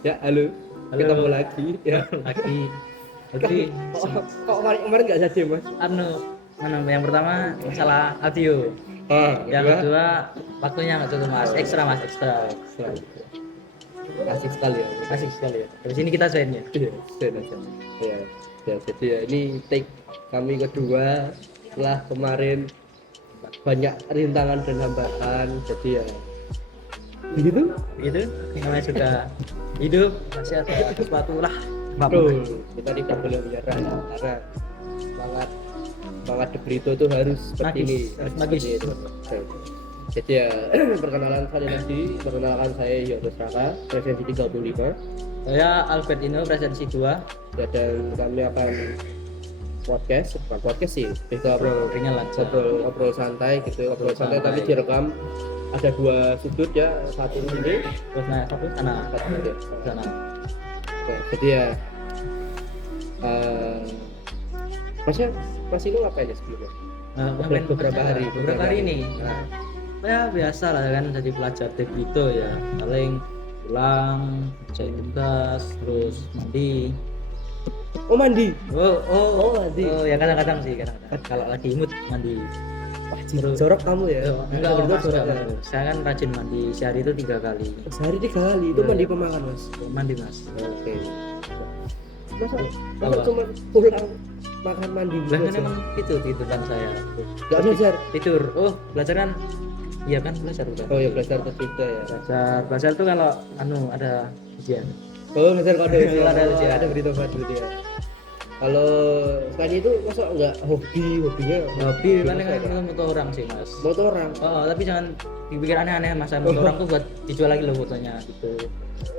Ya, halo. Halo. Ketemu lagi. Ya. Lagi. Jadi Kok kemarin nggak jadi, Mas? yang pertama masalah audio. Yang kedua waktunya nggak cukup mas, ekstra. Asik sekali ya. Asik sekali ya. Dari sini kita join ya. Iya, sudah aja. Ya, ya, jadi ya ini take kami kedua setelah kemarin banyak rintangan dan hambatan. Jadi ya begitu. Itu namanya sudah hidup masih ada sesuatu lah. Betul. Kita tidak boleh menyerah karena semangat The Brito itu harus seperti Magis, ini. harus magis. Seperti itu. Jadi ya perkenalan saya Yohanes Raka, presensi 35. Saya Albertino, presensi 2. Ya, dan kami akan bukan podcast sih, bisa Ringan aja. ngobrol santai gitu, ngobrol santai tapi direkam. Ada dua sudut ya, satu di sini, Terus nah satu sana, satu di sana. Oke, jadi ya Mas ini ngapain ya sebelumnya? Beberapa hari ini. Nah, Ya biasa lah kan jadi pelajar gitu ya. Paling pulang, cari tugas, terus mandi. mandi. Mandi. Oh ya kadang-kadang sih kalau lagi mood mandi. Wah, jorok kamu ya. Enggak, Betul, Mas, jorok ya. saya kan rajin mandi sehari itu 3 kali. Sehari 3 kali itu Iya. mandi pemakan, Mas. Mandi mas. Oke. Masa Apa? cuma pulang makan mandi gitu Lah kan aja? emang itu kan saya. Nggak belajar? Tidur. Oh belajar kan? Iya kan belajar bukan? Oh ya, belajar tersudah ya. Belajar tuh kalau ada ujian. Oh, belajar kalau ada ujian. Kalau ada ujian. Ada berita baru dia. Kalau sekali itu masa nggak hobinya Hobi paling apa? kan motor orang sih mas. Motor orang. Oh tapi jangan dipikir aneh-aneh mas. Motor orang tuh buat dijual lagi loh fotonya gitu.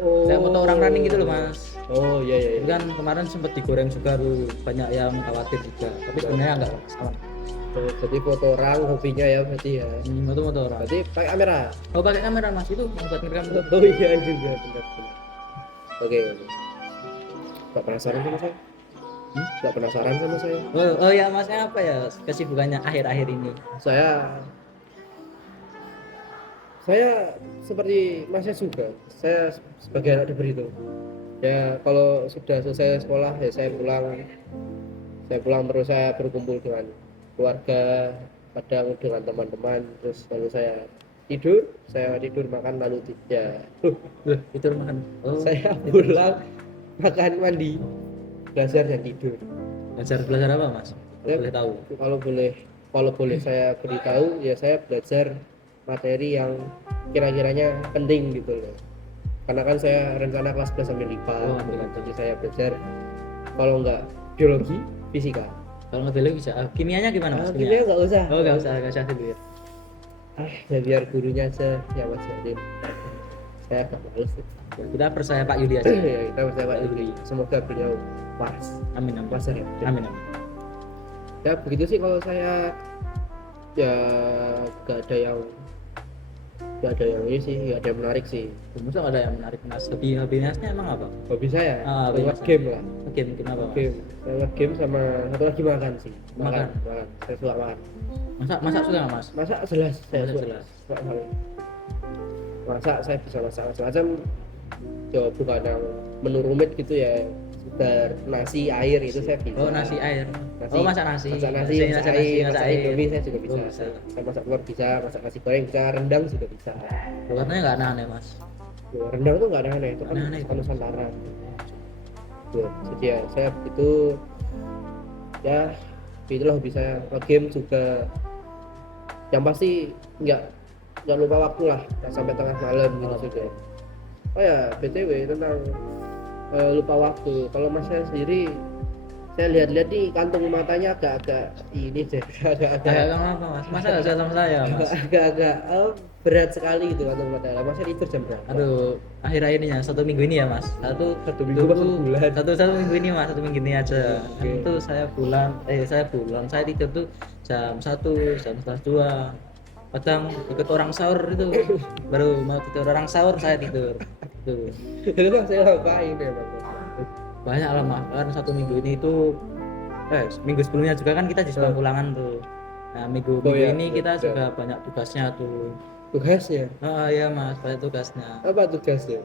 Oh. Kayak motor orang running gitu loh mas. Oh iya. Itu kan kemarin sempat digoreng juga tuh, banyak yang khawatir juga. Tapi sebenarnya enggak salah. Oh, jadi foto orang hobinya ya berarti ya. Motor orang. Berarti pakai kamera. Oh pakai kamera mas itu yang buat ngerekam itu. Oh iya juga benar. Oke. Nggak penasaran sama saya? Nggak penasaran sama saya? Oh ya masnya apa ya kesibukannya akhir-akhir ini? Saya seperti masnya juga. Saya sebagai anak debri itu. Ya kalau sudah selesai sekolah ya saya pulang terus saya berkumpul dengan keluarga, kadang dengan teman-teman, terus lalu saya tidur makan lalu Tidur makan. saya pulang makan mandi belajar dan tidur. Belajar apa mas? Ya, Boleh tahu? kalau boleh saya beritahu ya saya belajar materi yang kira-kiranya penting gitu loh, karena kan saya rencana kelas 11 sampai IPA gitu kan. Jadi saya belajar kalau nggak biologi, fisika. Kalau nggak boleh bisa. Kimianya gimana mas? Kimia nggak usah. Oh nggak usah dulu ya. Ya biar gurunya aja yang wajarin. Saya agak males. Kita percaya Pak Yudi aja. Ya, kita percaya Pak Yudi. Semoga beliau waras. Amin. Wajar ya. Amin. Ya begitu sih kalau saya, ya nggak ada yang ini sih, nggak ada yang menarik sih. Masa nggak ada yang menarik mas? Hobi masnya emang apa? Hobi saya hobi lewat mas. game lah. Game apa mas? Game sama satu lagi makan sih. Makan. Saya suka makan. Masak suka nggak mas? Masak jelas saya Masak suka. jelas. Suka banget. Masak saya bisa masak macam-macam. Ya bukan yang menu rumit gitu ya. Sekedar nasi air itu saya bisa. Oh nasi air. Masak nasi. Masak air. Indomie saya juga bisa. Saya masak telur bisa, masak nasi goreng bisa, rendang juga bisa. Katanya nggak aneh mas. Ya, rendang tuh nggak aneh, itu kan Aneh-aneh. Nusantara. Ya, jadi ya saya begitu. Ya, itulah hobi saya. Game juga. Yang pasti nggak lupa waktu lah, nggak sampai tengah malam gitu sudah. Oh ya, BTW tentang lupa waktu. Kalau mas saya sendiri, saya lihat-lihat nih kantung matanya agak-agak ini deh, Kayak apa mas? Masa nggak suka sama saya mas? agak berat sekali gitu kantung mata. Mas saya tidur jam berapa? Aduh, akhir-akhir ini ya, 1 minggu ini ya mas. Satu minggu apa sebulan? Satu minggu ini mas, 1 minggu ini aja. Oke. Itu saya tidur tuh jam 1, jam setengah 2. Kadang ikut orang sahur itu, baru mau tidur orang sahur saya tidur. Tuh. Itu mas saya ngapain ya mas? Banyak lah mas, kan 1 minggu ini itu minggu sebelumnya juga kan kita di sekolah pulangan tuh. Nah minggu ini kita juga banyak tugasnya tuh. Tugasnya? Iya mas, banyak tugasnya. Apa tugasnya?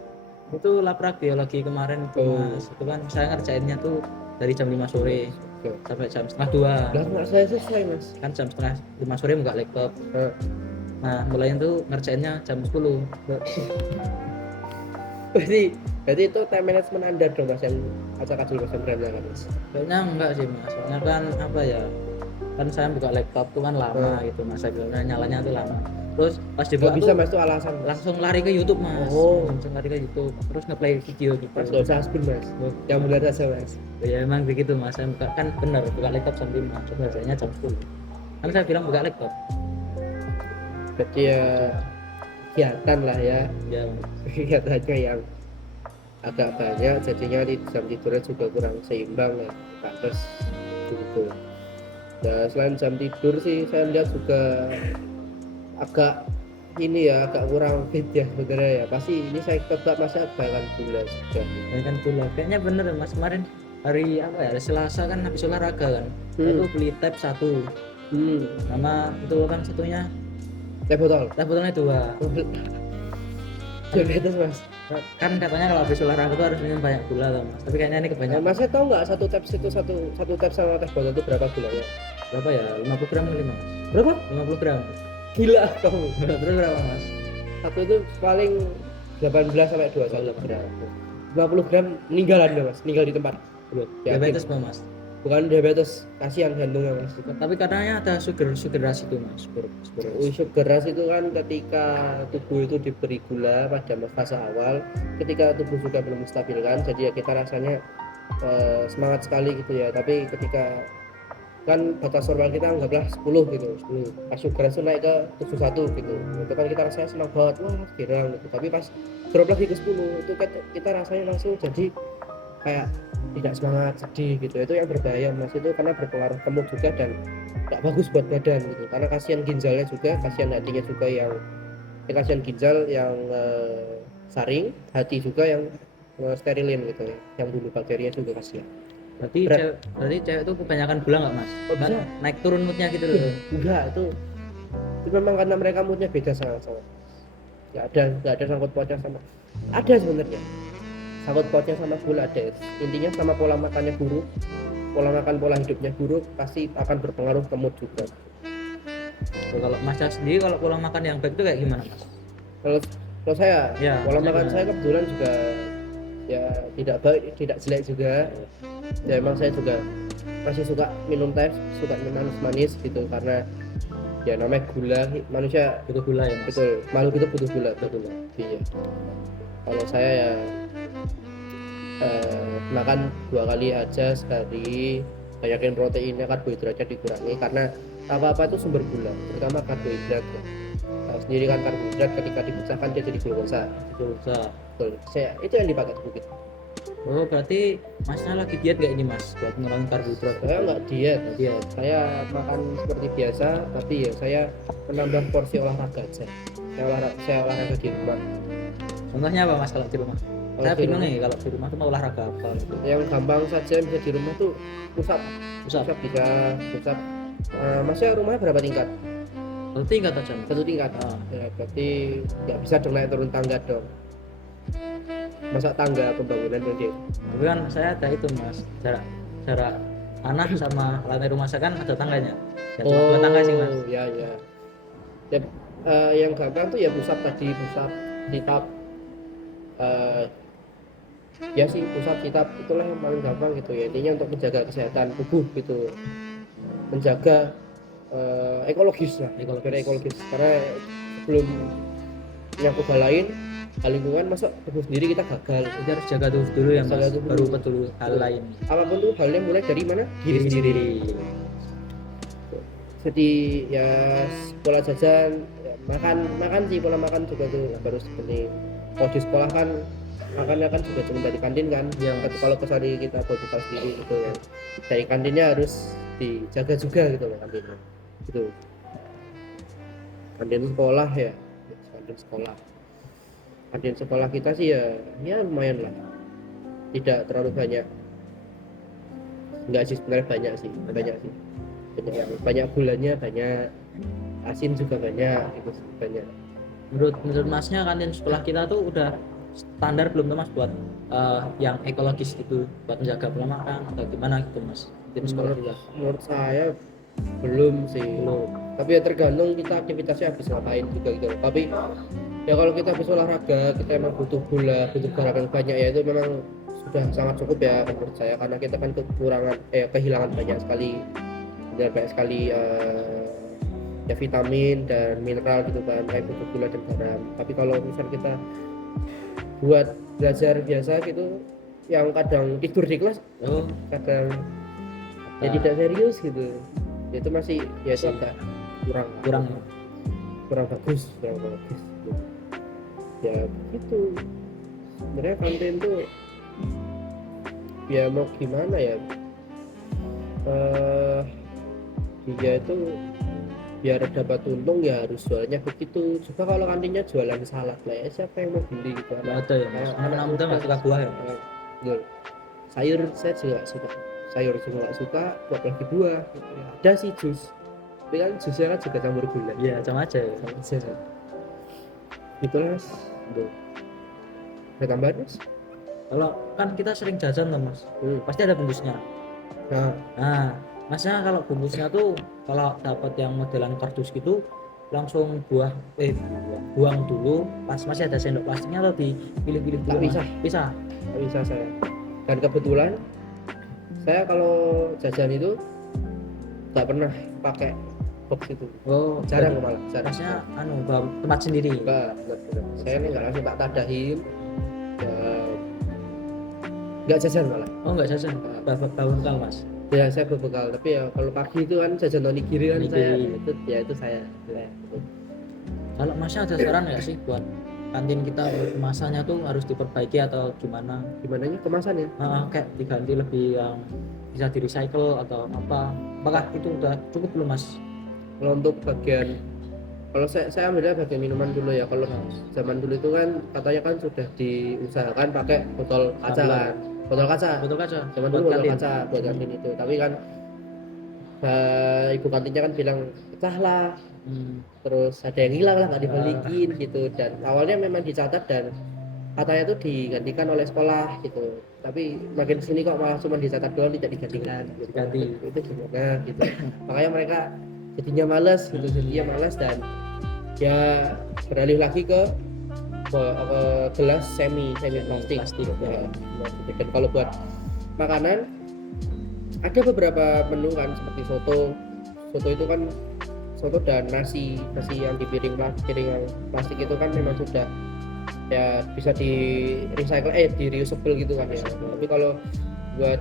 Itu laprak biologi kemarin itu Oh. mas, itu kan saya ngerjainnya tuh dari jam 5 sore Oke. sampai jam setengah 2. Lah nggak saya selesai mas. Kan jam setengah 5 sore buka laptop. Nah, Nah mulai itu ngerjainnya jam 10. berarti itu time management anda dong mas yang acak-acak mas programnya kan mas. Kayaknya enggak sih mas, soalnya kan apa ya, kan saya buka laptop tuh kan lama gitu mas, saya bilang nyalanya tuh lama. Terus pas Nggak dibuka bisa tuh mas itu alasan mas. langsung lari ke YouTube mas. Oh. Langsung lari ke YouTube terus ngeplay video gitu. Mas nggak usah asbun mas. Yang benar aja mas. Ya emang begitu mas, saya buka kan benar buka laptop jam 5, terus biasanya jam 10. Kan saya bilang buka laptop. Berarti ya kegiatan lah ya. Ya Kegiatannya yang agak banyak jadinya di jam tidurnya juga kurang seimbang ya, pantas gitu. Nah selain jam tidur sih saya lihat juga agak ini ya agak kurang fit ya sebenarnya ya. Pasti ini saya tebak masa bakalan gula juga. ini kan gula. Kayaknya bener ya mas, kemarin hari apa ya, hari Selasa kan habis olahraga kan. Saya tuh beli tab 1 sama itu kan satunya Teh botol. tab botolnya 2. Diabetes mas. Kan katanya kalau habis olahraga tuh harus minum banyak gula loh mas, tapi kayaknya ini kebanyakan. Mas saya tahu nggak satu tabs itu satu tabs sama teh botol itu berapa gulanya? Berapa ya, 50 gram kali mas? Berapa? 50 gram. Gila kamu. Terus berapa mas? Satu itu paling 18 sampai 21 gram. 50 gram meninggal anda mas, meninggal di tempat. Diabetes apa mas? Bukan diabetes, kasihan jantungnya mas. Tapi katanya ada sugar rush itu mas, sugar rush. Sugar rush itu kan ketika tubuh itu diberi gula pada fase awal, ketika tubuh juga belum menstabilkan, jadi ya kita rasanya semangat sekali gitu ya. Tapi ketika kan batas normal kita anggaplah 10 gitu, 10. Pas sugar rush itu naik ke 71 gitu, itu kan kita rasanya senang banget, wah girang gitu. Tapi pas drop lagi ke 10 itu kita rasanya langsung jadi kayak tidak semangat, sedih gitu. Itu yang berbahaya mas, itu karena berpengaruh ke mood juga dan tidak bagus buat badan gitu, karena kasihan ginjalnya juga, kasihan hatinya juga yang kasihan ginjal yang saring, hati juga yang sterilin gitu ya, yang bunuh bakterinya juga kasihan. Berarti cewek itu kebanyakan gula nggak mas? Oh, Kan bisa. naik turun moodnya gitu loh. Enggak, itu memang karena mereka moodnya beda sangat-sangat. Nggak ada sangkut pautnya sama, ada sebenarnya sangkut pautnya sama gula, ada intinya sama pola makannya buruk, pola hidupnya buruk pasti akan berpengaruh ke mood juga. Kalau mas sendiri kalau pola makan yang baik itu kayak gimana mas? Kalau saya Ya, pola saya makan gimana? saya kebetulan juga ya tidak baik, tidak jelek juga ya. Emang saya juga masih suka minum teh, suka minum manis-manis gitu, karena ya namanya gula, manusia Butuh gula ya mas? betul, makhluk itu butuh gula, betul. Iya. Kalau saya ya makan 2 kali aja sehari, banyakin proteinnya, karbohidratnya dikurangi, karena apa-apa itu sumber gula, terutama karbohidrat ya. Tahu sendiri kan karbohidrat ketika dipecahkan dia jadi glukosa. Glukosa. Betul. Saya itu yang dipakai tubuh kita. Oh berarti masnya lagi diet gak ini mas? Buat mengurangi karbohidrat. Saya nggak diet, Diet. saya makan seperti biasa, tapi ya saya menambah porsi olahraga aja. Saya olahraga di rumah. Contohnya apa mas kalau di rumah? Kalau Saya di bingung rumah- nih kalau di rumah tuh mau olahraga apa gitu. Yang gampang saja bisa di rumah tuh pusat. Pusat. Pusat bisa, pusat. Masnya rumahnya berapa tingkat? Berarti nggak aja mas? 1 tingkat. Ah. Ya, berarti nggak bisa dong naik turun tangga dong. Masa tangga pembangunan dia. Tapi kan saya ada itu mas, jarak tanah sama lantai rumah saya kan ada tangganya. Ya, cuma 2 tangga sih mas. Ya ya. Ya, yang gampang tuh ya pusat tadi, pusat hitap. Ya sih pusat hitap itulah yang paling gampang gitu ya. Intinya untuk menjaga kesehatan tubuh gitu, menjaga ekologis lah, ekologis. Karena sebelum nyangkut hal lain, hal lingkungan, masa tubuh sendiri kita gagal. Jadi harus jaga tubuh dulu ya mas, Jaga tubuh baru dulu. peduli hal lain. Apapun tuh halnya mulai dari mana? Diri sendiri. Jadi ya pola jajan, ya, makan sih, pola makan juga tuh harus penting. Kalau di sekolah kan makannya kan juga cuma dari kantin kan. Iya, Tapi kalau kesari kita buat buka sendiri gitu ya, dari kantinnya harus dijaga juga gitu loh kantinnya. Gitu. Kantin sekolah ya, kantin sekolah. Kantin sekolah kita sih ya lumayan lah. Tidak terlalu banyak. Enggak sih, sebenarnya banyak sih. Banyak gulanya, banyak asin juga banyak, itu banyak. Menurut masnya kantin sekolah kita tuh udah standar belum tuh mas buat yang ekologis gitu, buat menjaga pola makan atau gimana gitu mas, tim sekolah juga Menurut saya belum sih, belum. tapi ya tergantung kita aktivitasnya habis ngapain juga gitu. Tapi ya kalau kita habis olahraga, kita emang butuh gula, butuh garam yang banyak, ya itu memang sudah sangat cukup ya menurut saya, karena kita kan kekurangan kehilangan banyak sekali, dan banyak sekali ya vitamin dan mineral gitu kan, kayak butuh gula dan garam. Tapi kalau misal kita buat belajar biasa gitu, yang kadang tidur di kelas, Oh, kadang ya tidak serius gitu, ya itu masih ya itu agak kurang kurang kurang bagus gitu. Ya begitu sebenarnya kantin tuh, ya mau gimana ya, eh dia itu biar dapat untung ya harus jualnya begitu. Coba kalau kantinnya jualan salad lah, ya siapa yang mau beli gitu? nggak ada ya mas, anak muda nggak suka buah ya mas. Betul. Sayur saya juga nggak suka, sayur juga nggak suka, buat lagi buah gitu. Ada sih jus, tapi kan jusnya kan juga campur gula. Iya sama aja ya. Sama aja. Gitu lah mas. Tuh. Ada tambahan mas? Kalau kan kita sering jajan loh mas, pasti ada bungkusnya. Nah, Nah masnya kalau bungkusnya tuh kalau dapat yang modelan kardus gitu langsung buang dulu pas masih ada sendok plastiknya, atau dipilih-pilih dulu Tak mas? pisah. Pisah. nggak bisa saya. Dan kebetulan saya kalau jajan itu nggak pernah pakai box itu, Oh jarang jadi malah, jarang. masnya bawa tempat sendiri. Enggak pernah. Saya ini nggak langsung tak tadahin, ya, nggak jajan malah. Oh nggak jajan, bawa bekal mas. Ya saya berbekal, tapi ya kalau pagi itu kan jajan onigiri kan, saya Onigiri. itu ya itu saya gitu. Kalau masnya ada saran nggak sih buat kantin kita kemasannya tuh harus diperbaiki atau gimana? Gimana nya kemasannya? Kayak diganti lebih yang bisa di recycle atau apa? Apakah itu udah cukup belum mas? Kalau untuk bagian, kalau saya ambilnya bagian minuman dulu ya. Kalau zaman dulu itu kan katanya kan sudah diusahakan pakai botol kaca kan, botol kaca. Betul kaca. Zaman dulu botol kaca buat kantin itu, tapi kan ibu kantinnya kan bilang pecah lah, terus ada yang hilang lah, nggak dibalikin gitu. Dan awalnya memang dicatat dan katanya itu digantikan oleh sekolah gitu, tapi makin sini kok malah cuma dicatat doang, tidak digantikan gitu. Diganti. Itu gimana gitu. Makanya mereka jadinya malas gitu, dan ya beralih lagi ke gelas semi plastik. Plastik. Ya, dan kalau buat makanan ada beberapa menu kan, seperti soto itu kan, soto dan nasi yang di piring yang plastik itu kan memang sudah ya bisa di recycle, di reusable gitu kan ya. Tapi kalau buat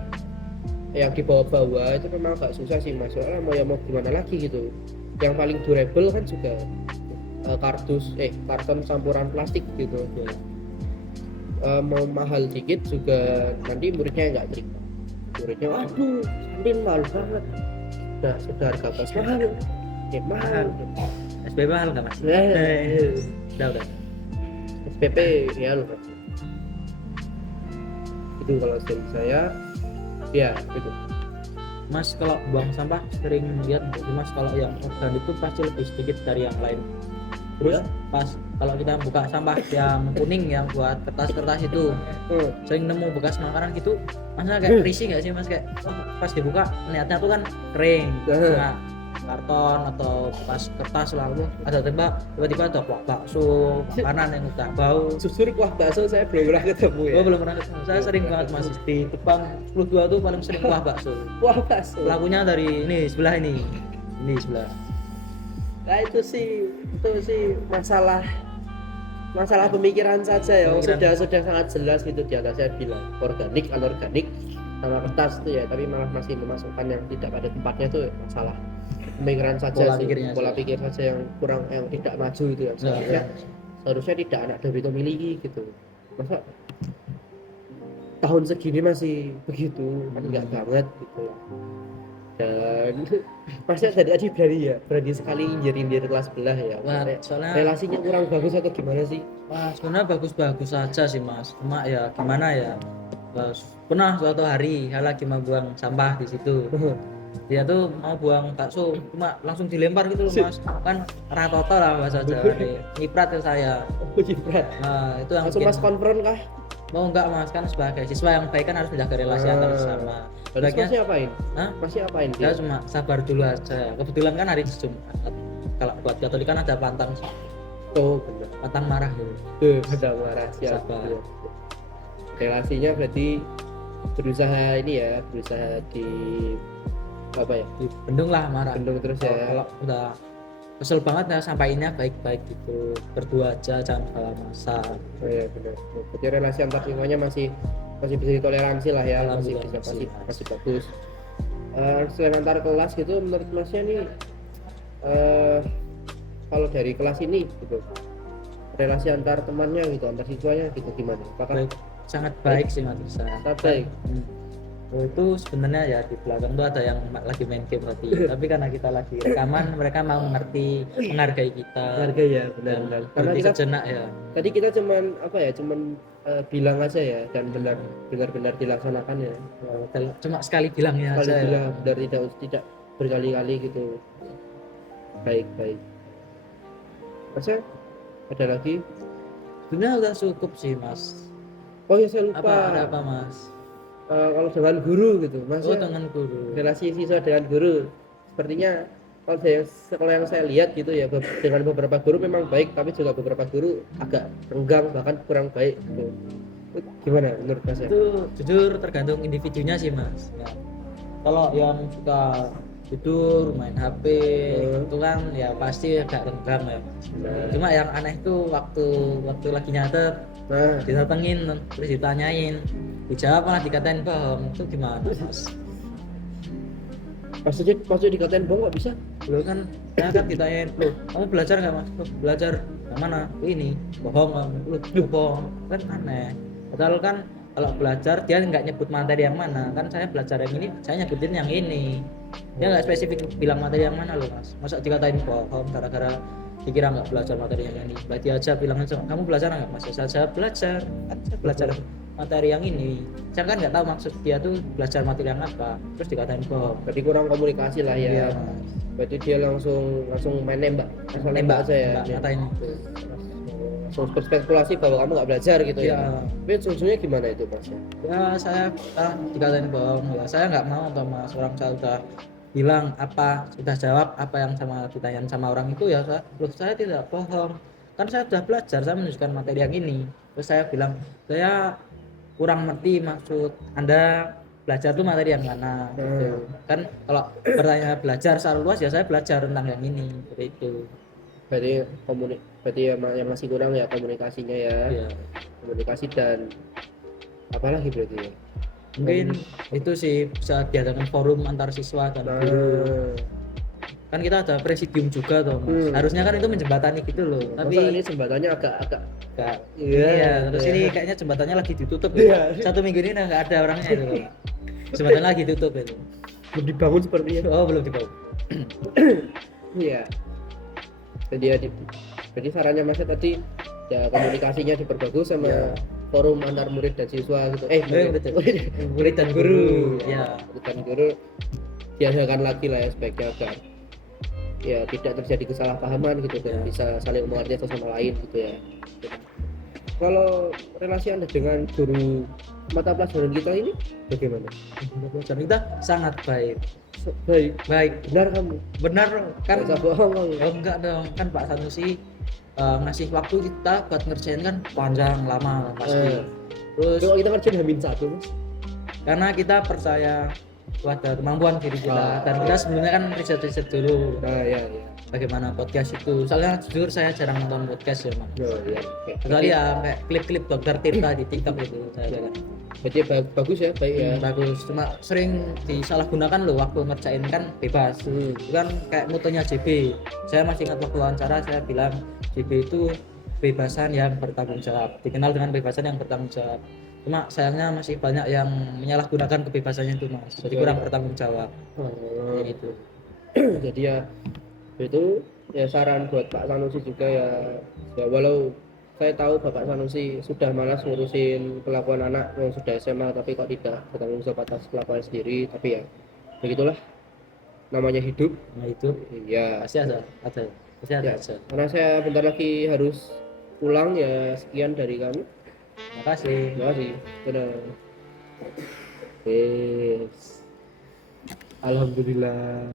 yang di bawah-bawah itu memang agak susah sih mas, soalnya mau gimana lagi gitu. Yang paling durable kan juga karton campuran plastik gitu ya. Mau mahal dikit juga nanti muridnya nggak terima, muridnya waduh kantin mahal banget, sudah harga pas mahal ya mahal. SPP mahal nggak mas? Udah. SPP ya loh itu kalau dari saya ya gitu. Mas kalau buang sampah sering lihat nggak sih mas, kalau yang organik itu pasti lebih sedikit dari yang lain. Terus pas kalau kita buka sampah yang kuning yang buat kertas itu sering nemu bekas makanan gitu, masa kayak risih nggak sih mas, kayak pas dibuka lihatnya tuh kan kering, nah, karton atau bekas kertas lalu ada tiba-tiba ada kuah bakso, makanan yang udah bau. Jujur kuah bakso saya belum pernah ketemu ya. Oh belum pernah ketemu, saya sering banget mas di depan 10.2 tuh paling sering kuah bakso. Kuah bakso. Pelakunya dari ini sebelah ini sebelah. Nah itu sih masalah pemikiran saja ya. Sudah sangat jelas gitu di atas, saya bilang organik, anorganik sama kertas itu ya, tapi malah masih memasukkan yang tidak pada tempatnya, tuh masalah pemikiran saja, pola pikir saja yang kurang, yang tidak maju itu ya. Seharusnya tidak anak Dawito miliki gitu. Masa tahun segini masih begitu, kan enggak banget gitu. Dan pasti tadi berani sekali nyindir kelas sebelah ya. Wah, soalnya relasinya kurang bagus atau gimana sih? Wah, sebenarnya bagus-bagus saja sih mas, cuma ya gimana ya, pernah suatu hari saya lagi mau buang sampah di situ, dia tuh mau buang bakso cuma langsung dilempar gitu loh mas, kan ratoto lah bahasa Jawa nih, nyiprat ke saya. Oh jiprat. Nah itu yang Langsung bikin mas konfront kah? mau enggak mas, kan sebagai siswa yang baik kan harus menjaga relasi antar sesama. Terus Sebaiknya masih apain? Hah? Masih apain Saya dia? cuma sabar dulu aja, kebetulan kan hari Jumat, kalau buat Katolik kan ada pantang Oh benar. pantang marah gitu. Ada marah siap. Sabar. Iya. Relasinya berarti berusaha ini ya, berusaha di apa ya? Bendung lah marah. Bendung terus ya. Kalau udah kesel banget ya sampainya baik-baik gitu, berdua aja jangan kalah masa. Oh iya benar. Berarti relasi antar siswanya masih masih bisa ditoleransi lah ya, masih bisa Alhamdulillah, masih bagus. Selain antar kelas gitu, menurut masnya nih kalau dari kelas ini gitu, relasi antar temannya gitu, antar siswanya gitu gimana? Apakah Baik, sangat baik sih mas Isa. sangat baik? Oh, itu sebenarnya ya di belakang tuh ada yang lagi main game tadi, tapi karena kita lagi rekaman mereka mau mengerti, menghargai kita. Harga ya benar-benar. Dan Karena berhenti kita sejenak ya. tadi kita cuman apa ya, cuman bilang aja ya dan benar-benar dilaksanakan ya. Cuma sekali bilangnya Sekali aja ya. bilang, benar tidak berkali-kali gitu. Baik baik. Masa ada lagi? Sebenarnya udah cukup sih mas. Oh ya saya lupa. Ada apa mas? Kalau dengan guru gitu, Oh dengan guru. relasi siswa dengan guru, sepertinya kalau saya sekolah yang saya lihat gitu ya, dengan beberapa guru memang baik, tapi juga beberapa guru agak renggang bahkan kurang baik gitu. Gimana menurut Mas? Itu jujur tergantung individunya sih mas ya. Kalau yang suka tidur main HP itu kan ya pasti agak renggang ya mas. Nah, Cuma yang aneh itu waktu lagi nyatet nah, didatengin terus ditanyain, dijawab malah dikatain bohong, itu gimana mas? maksudnya dikatain bohong nggak bisa? Lo kan saya kan ditanyain, lo kamu belajar nggak mas? Loh, belajar yang mana? "Oh, ini bohong kamu." Lo bohong kan aneh. Padahal kan kalau belajar dia nggak nyebut materi yang mana, kan saya belajar yang ini saya nyebutin yang ini, dia nggak spesifik bilang materi yang mana loh mas. Masa dikatain bohong gara-gara dikira nggak belajar materi yang ini? Berarti aja bilang aja kamu belajar nggak mas? Saya belajar, kan saya belajar materi yang ini. Saya kan nggak tahu maksud dia tuh belajar materi yang apa, terus dikatain bohong. Berarti kurang komunikasi lah ya. Iya, Berarti dia langsung main nembak, asal nembak aja ya. ngatain. Langsung berspekulasi bahwa kamu nggak belajar gitu ya. Iya. Tapi ujungnya gimana itu Mas? Ya saya dikatain bohong ya, saya nggak mau sama mas, orang saya udah bilang apa, sudah jawab apa yang sama ditanyain sama orang itu ya saya tidak bohong, kan saya sudah belajar, saya menunjukkan materi yang ini. Terus saya bilang saya kurang ngerti maksud anda belajar tuh materi yang mana gitu. Kan kalau bertanya belajar secara luas ya saya belajar tentang yang ini seperti itu. Berarti ya masih kurang ya komunikasinya ya. Iya. Komunikasi dan apalagi berarti ya. Mungkin itu sih bisa diadakan forum antar siswa dan guru. Kan kita ada presidium juga tuh mas. Harusnya kan itu menjembatani gitu loh, tapi Masa ini jembatannya agak enggak. Iya, Iya, terus iya. ini kayaknya jembatannya lagi ditutup Iya. ya. 1 minggu ini nggak ada orangnya itu. Jembatan lagi tutup itu. belum dibangun sepertinya. Oh belum dibangun. Iya. Jadi sarannya Mas tadi ya komunikasinya diperbagus sama Iya. forum antar murid dan siswa gitu. Betul. Murid dan guru. Iya. Murid dan guru diadakan lagi lah ya sebaiknya agar ya tidak terjadi kesalahpahaman gitu dan Iya. bisa saling mengerti satu sama lain gitu ya. Kalau relasi Anda dengan guru mata pelajaran kita ini bagaimana? Pelajaran kita sangat baik. Baik, benar kamu. Benar kan? Nggak usah bohong kamu. Oh enggak dong, kan Pak Sanusi ngasih waktu kita buat ngerjain kan panjang lama pasti. Terus Kalau kita kerja Hamin 1 Mas. karena kita percaya pada kemampuan diri kita, dan kita sebelumnya kan riset dulu Nah, ya. bagaimana podcast itu. Soalnya jujur saya jarang nonton podcast ya mas, Oh, iya. Oke. kecuali ya kayak klip-klip dokter Tirta di TikTok itu saya kan. Berarti bagus ya, baik ya. Bagus, cuma sering disalahgunakan loh waktu ngerjain kan bebas. Itu kan kayak mutunya JB. Saya masih ingat waktu wawancara saya bilang JB itu kebebasan yang bertanggung jawab, dikenal dengan kebebasan yang bertanggung jawab. Cuma sayangnya masih banyak yang menyalahgunakan kebebasannya itu mas, jadi kurang bertanggung jawab. Kayak gitu. Jadi ya itu ya saran buat Pak Sanusi juga ya. Ya walau saya tahu Bapak Sanusi sudah malas ngurusin kelakuan anak yang sudah SMA tapi kok tidak bertanggung jawab atas kelakuan sendiri, tapi ya begitulah namanya hidup. Nah itu Ya, pasti ada pasti ada ya. aja. Karena saya bentar lagi harus pulang ya, sekian dari kami. Makasih. Terima kasih. Dadah. Yes. Alhamdulillah.